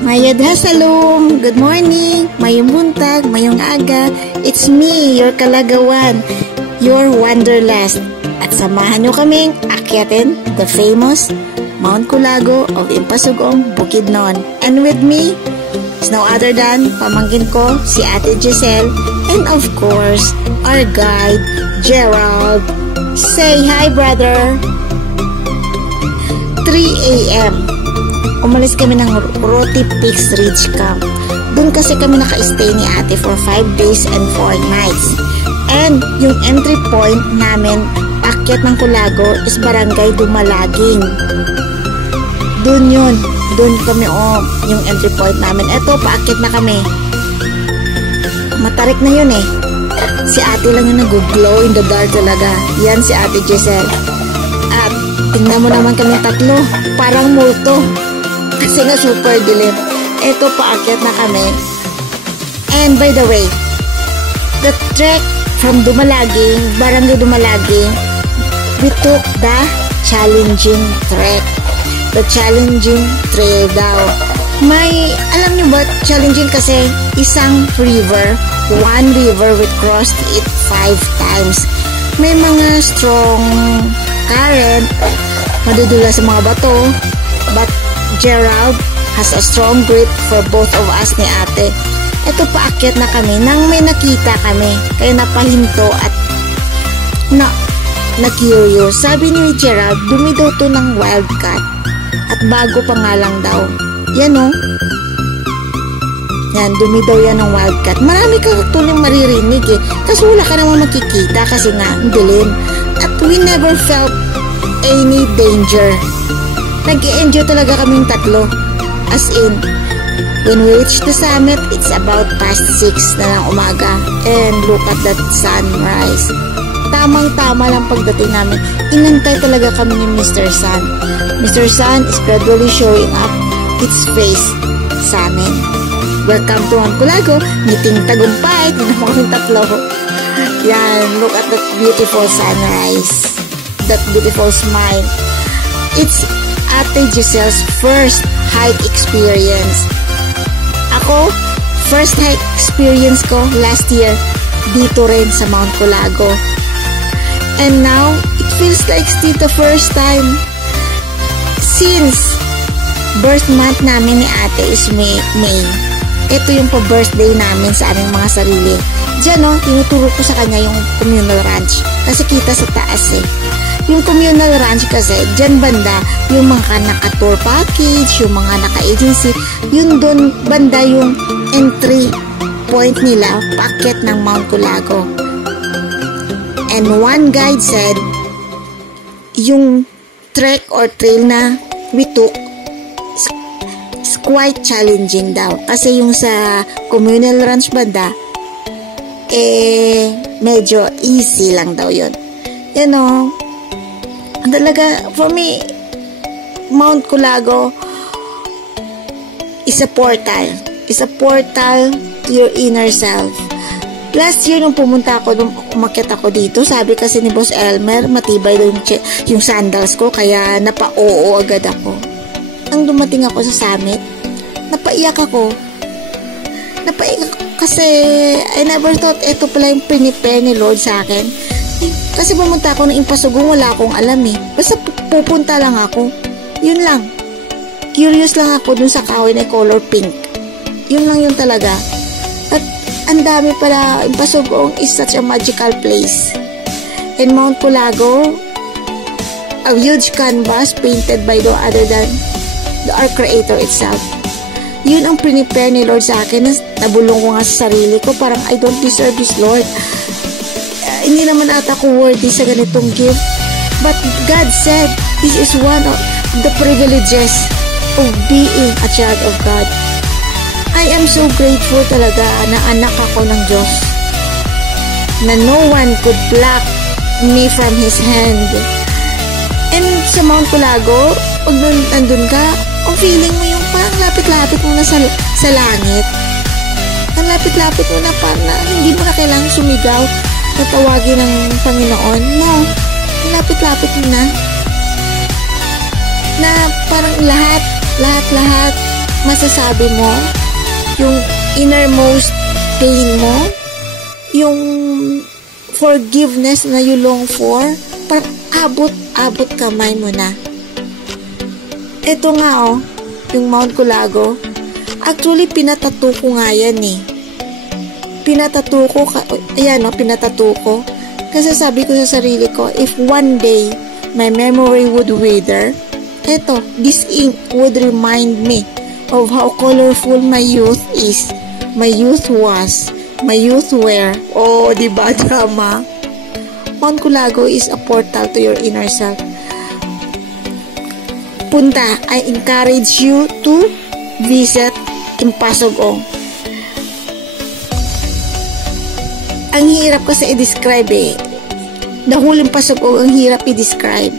Mayad hasalom, good morning, mayong buntag, mayong aga, it's me, your kalagawan, your wanderlust. At samahan nyo kaming akyatin the famous Mount Culago of Impasugong, Bukidnon. And with me is no other than pamangkin ko, si Ate Giselle, and of course, our guide, Gerald. Say hi, brother! 3 a.m. Umalis kami ng Roti Peaks Ridge Camp. Doon kasi kami naka-stay ni ate for 5 days and 4 nights. And yung entry point namin, akyat ng Culago, is Barangay Dumalaging. Doon yun. Doon kami, yung entry point namin. Eto, paakyat na kami. Matarik na yun eh. Si ate lang yung nag-glow in the dark talaga. Yan si Ate Giselle. At tingnan mo naman kami tatlo. Parang multo. Kasi nga super dilim. Eto, paakyat na kami. And by the way, the trek from Dumalaging, Barangay Dumalaging, we took the challenging trek. The challenging trail daw. Alam nyo ba, challenging kasi isang river, one river, we crossed it 5 times. May mga strong current, madudula sa mga bato, but Gerald has a strong grip for both of us ni ate. Ito, paakyat na kami nang may nakita kami. Kaya napahinto at na-curious. Sabi ni Gerald, dumi daw to ng wildcat. At bago pa nga lang daw. Yan o. Yan, dumi daw yan ng wildcat. Marami ka tuloy maririnig eh. Kasi wala ka naman makikita kasi nga, dilim. At we never felt any danger. Nag-i-enjoy talaga kaming tatlo. As in, when we reach the summit, it's about past 6 na ng umaga. And look at that sunrise. Tamang-tama lang pagdating namin. Inantay talaga kami ni Mr. Sun. Mr. Sun is gradually showing up its face sa amin. Welcome to Mount Culago. Ngiting tagumpay. Tingnan mo kaming tatlo. Yan, look at that beautiful sunrise. That beautiful smile. It's Ate Giselle's first hike experience. Ako, first hike experience ko last year dito rin sa Mount Culago. And now, it feels like still the first time. Since birth month namin ni ate is May. Ito yung pa-birthday namin sa aming mga sarili. Diyan tinuturo ko sa kanya yung communal ranch. Kasi kita sa taas eh. Yung communal ranch kasi, dyan banda, yung mga naka-tour package, yung mga naka-agency, yun doon banda yung entry point nila, paakyat ng Mount Culago. And one guide said, yung trek or trail na we took is quite challenging daw. Kasi yung sa communal ranch banda, medyo easy lang daw yun. Talaga, for me, Mount Culago is a portal. It's a portal to your inner self. Last year, nung pumunta ako, nung umakyat ako dito, sabi kasi ni Boss Elmer, matibay daw yung sandals ko, kaya napa-oo agad ako. Nang dumating ako sa summit, napaiyak ako. Kasi I never thought ito pala yung prepare ni Lord sa akin. Kasi pumunta ako ng Impasugong, wala akong alam eh. Basta pupunta lang ako. Yun lang. Curious lang ako dun sa kahoy na color pink. Yun lang yun talaga. At ang dami pala, Impasugong is such a magical place. And Mount Culago, a huge canvas painted by no other than our Creator itself. Yun ang prepare ni Lord sa akin. Nabulong ko nga sa sarili ko, parang I don't deserve this, Lord. Hindi naman ata ko worthy sa ganitong gift. But God said, this is one of the privileges of being a child of God. I am so grateful talaga na anak ako ng Diyos. Na no one could pluck me from His hand. And sa Mount Culago, pag nandun ka, ang feeling mo yung parang lapit-lapit mo na sa langit. Ang lapit-lapit mo na parang hindi mo na kailangang sumigaw na tawagin ng Panginoon. No, lapit-lapit mo na. Na parang lahat masasabi mo, yung innermost pain mo, yung forgiveness na you long for, parang abot kamay mo na. Ito nga yung Mount Culago. Actually, pinatato ko nga yan eh. Pinatato ko. Kasi sabi ko sa sarili ko, if one day my memory would wither, this ink would remind me of how colorful my youth is, my youth was, my youth were. Oh, diba drama? Mount Culago is a portal to your inner self. Punta, I encourage you to visit Impasugong. Ang hirap kasi i-describe eh. Dahuling Pasugong, ang hirap i-describe.